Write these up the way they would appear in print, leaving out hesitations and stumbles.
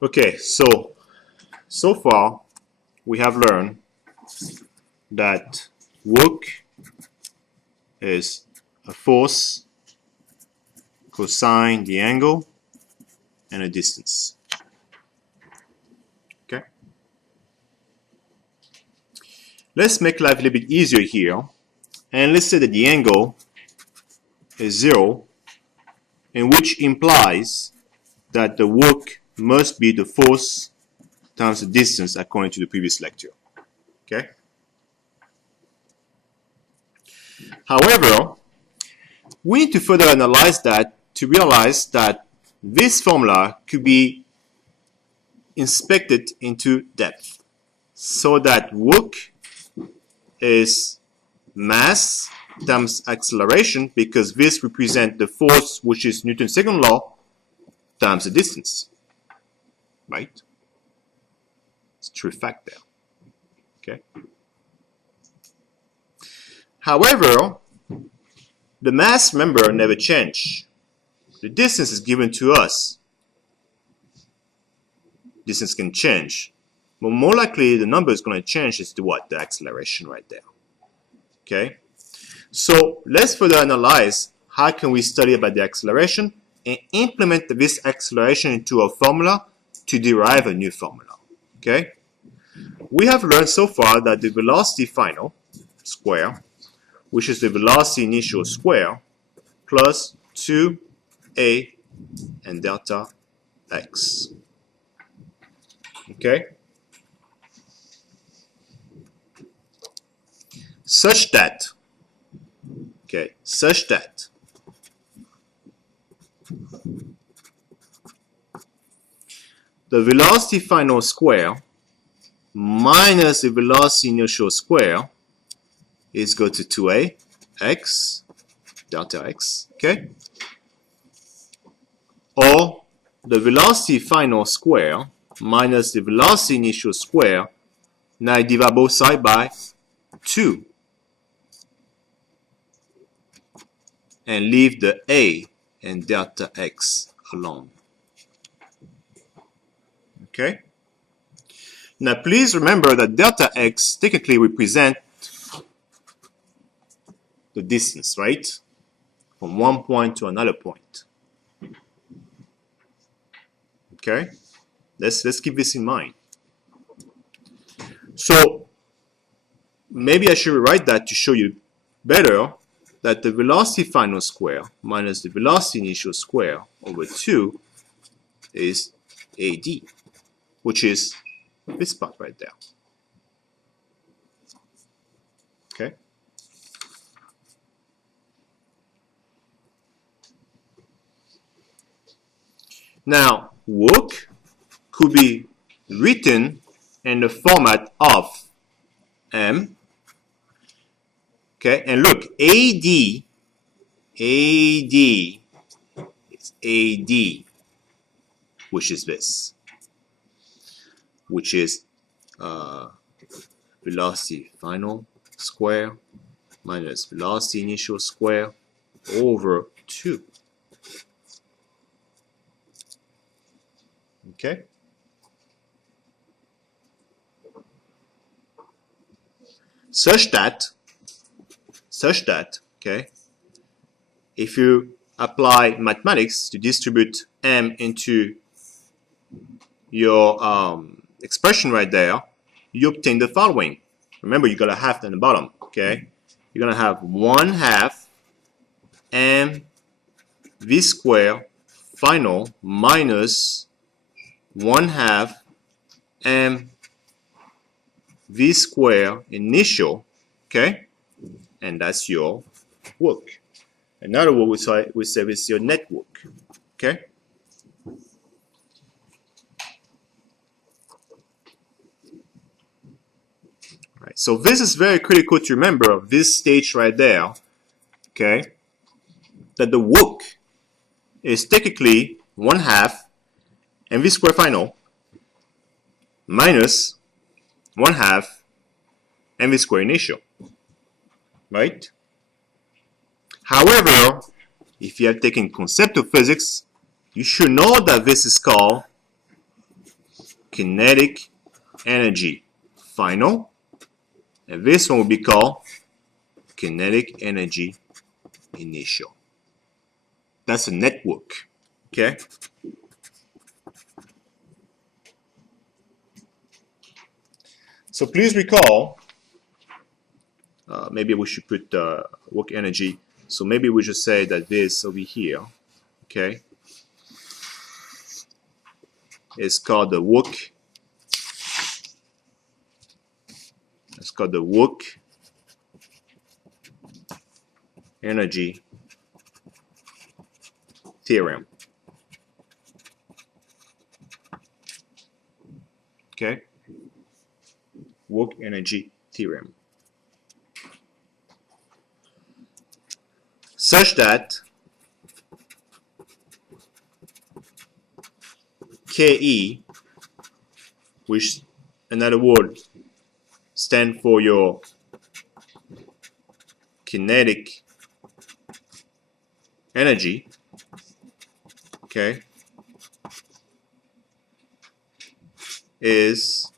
Okay, so far we have learned that work is a force, cosine the angle, and a distance. Okay. Let's make life a little bit easier here, and let's say that the angle is 0, and which implies that the work must be the force times the distance according to the previous lecture. Okay. However, we need to further analyze that to realize that this formula could be inspected into depth, so that work is mass times acceleration, because this represents the force, which is Newton's second law, times the distance. Right? It's a true fact there. Okay. However, the mass, remember, never change. The distance is given to us. Distance can change, but more likely the number is going to change is to what? The acceleration right there. Okay. So let's further analyze how can we study about the acceleration and implement this acceleration into a formula to derive a new formula. Okay. We have learned so far that the velocity final square, which is the velocity initial square, plus 2a and delta x. Okay? Such that the velocity final square minus the velocity initial square is equal to 2a x delta x, okay? Or the velocity final square minus the velocity initial square, now I divide both sides by 2 and leave the a and delta x alone. Okay? Now please remember that delta x technically represents the distance, right? From one point to another point. Okay? Let's keep this in mind. So maybe I should rewrite that to show you better that the velocity final square minus the velocity initial square over 2 is AD, which is this part right there. Okay? Now, work could be written in the format of m. Okay, and look, AD is AD, which is this, which is velocity final square minus velocity initial square over 2. Okay? Such that, okay, if you apply mathematics to distribute m into your expression right there, you obtain the following. Remember, you got a half on the bottom, okay? You're going to have 1/2 m v square final minus 1/2 m v square initial, okay? And that's your work. Another word we say is your net work, okay? All right, so this is very critical to remember of this stage right there, okay? That the work is technically 1/2 mv square final minus 1/2 mv square initial, right? However, if you have taken concept of physics, you should know that this is called kinetic energy final, and this one will be called kinetic energy initial. That's a network, okay? So please recall, maybe we should put work energy. So maybe we should say that this over here, okay, is called the work. It's called the work energy theorem. Okay, work energy theorem. Such that Ke, which another word stand for your kinetic energy, okay, is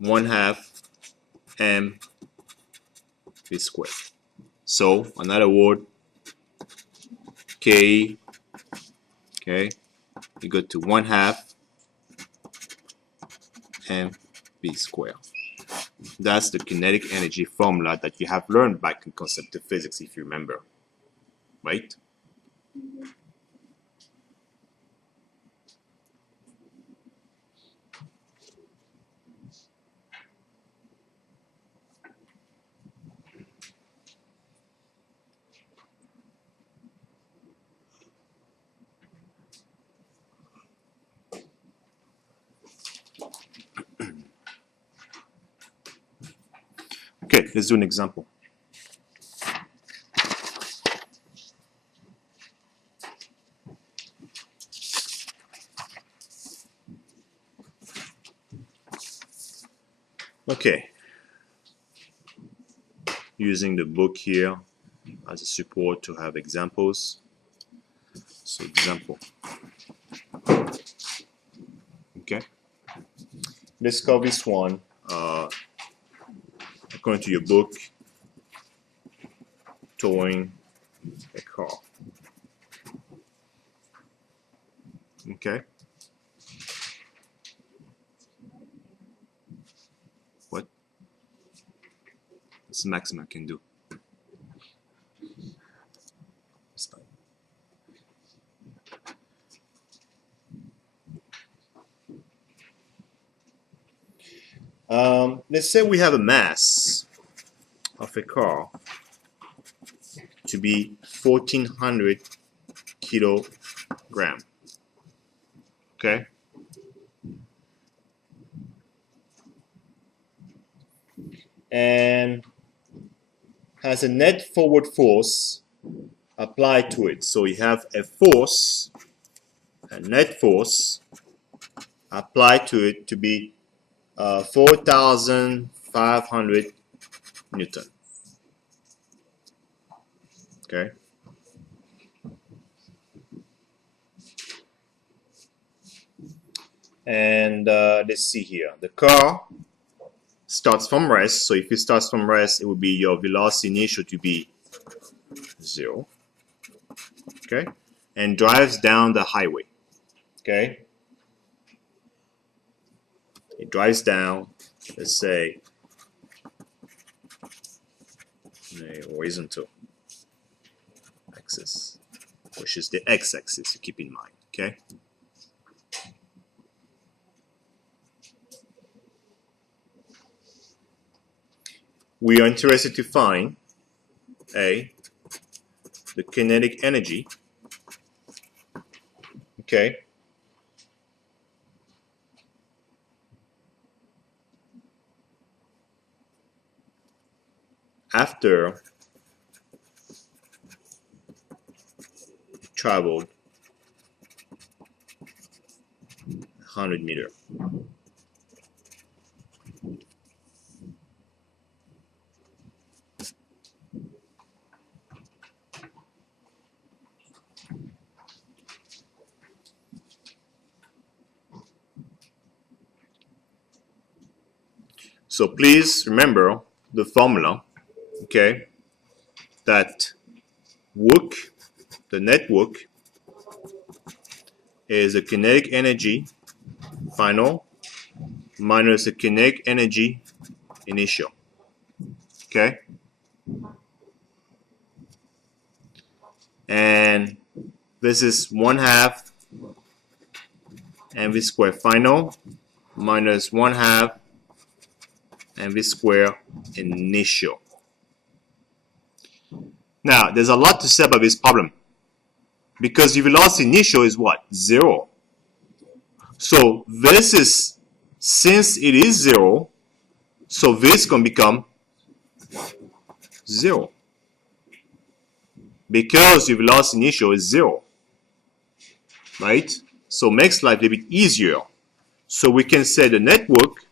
1/2 mv squared. So another word, Ke, okay, you go to 1/2 mv squared. That's the kinetic energy formula that you have learned back in concept of physics, if you remember, right? Okay, let's do an example. Okay, using the book here as a support to have examples. So example. Okay, let's call this one according to your book, towing a car. Okay. What? That's the maximum I can do. It's fine. Let's say we have a mass of a car to be 1400 kilogram. Okay. And has a net forward force applied to it. So you have a force, a net force applied to it to be 4,500 Newton. Okay. And let's see here. The car starts from rest. So if it starts from rest, it will be your velocity initial to be 0. Okay. And drives down the highway. Okay. It drives down, let's say, a horizontal axis, which is the x-axis to keep in mind. Okay. We are interested to find the kinetic energy, okay, after it traveled 100 meters. So please remember the formula, okay, that work, the net work, is the kinetic energy final minus the kinetic energy initial, okay? And this is 1/2 mv squared final minus 1/2 mv squared initial. Now, there's a lot to say about this problem because the velocity initial is what? 0. So this is, since it is 0, so this can become 0 because the velocity initial is 0, right? So makes life a little bit easier. So we can say the net work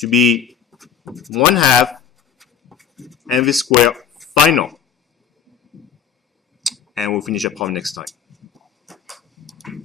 to be 1/2 mv squared final. And we'll finish our problem next time.